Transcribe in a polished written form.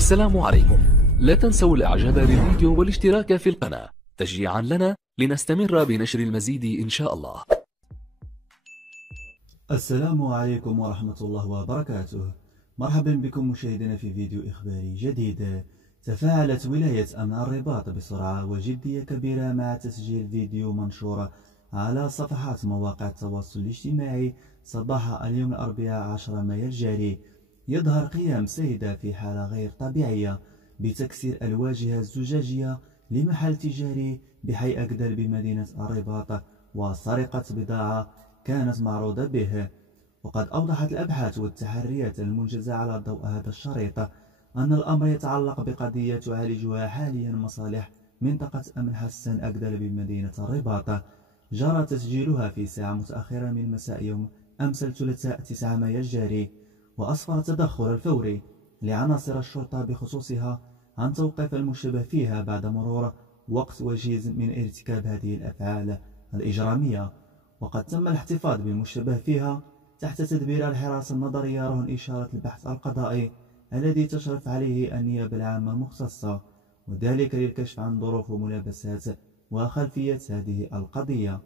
السلام عليكم. لا تنسوا الاعجاب بالفيديو والاشتراك في القناة تشجيعا لنا لنستمر بنشر المزيد إن شاء الله. السلام عليكم ورحمة الله وبركاته. مرحبا بكم مشاهدينا في فيديو إخباري جديد. تفاعلت ولاية أمن الرباط بسرعة وجدية كبيرة مع تسجيل فيديو منشور على صفحات مواقع التواصل الاجتماعي صباح اليوم الأربعاء 10 مايو الجاري، يظهر قيام سيدة في حالة غير طبيعية بتكسير الواجهة الزجاجية لمحل تجاري بحي أكدر بمدينة الرباط وسرقة بضاعة كانت معروضة به. وقد أوضحت الأبحاث والتحريات المنجزة على ضوء هذا الشريط أن الأمر يتعلق بقضية تعالجها حاليا مصالح منطقة أمن حسن أكدر بمدينة الرباط، جرى تسجيلها في ساعة متأخرة من مساء يوم أمس الثلاثاء 9 مايو الجاري، وأسفر التدخل الفوري لعناصر الشرطة بخصوصها عن توقيف المشتبه فيها بعد مرور وقت وجيز من ارتكاب هذه الأفعال الإجرامية. وقد تم الاحتفاظ بالمشتبه فيها تحت تدبير الحراسة النظرية رهن إشارة البحث القضائي الذي تشرف عليه النيابة العامة المختصة، وذلك للكشف عن ظروف وملابسات وخلفية هذه القضية.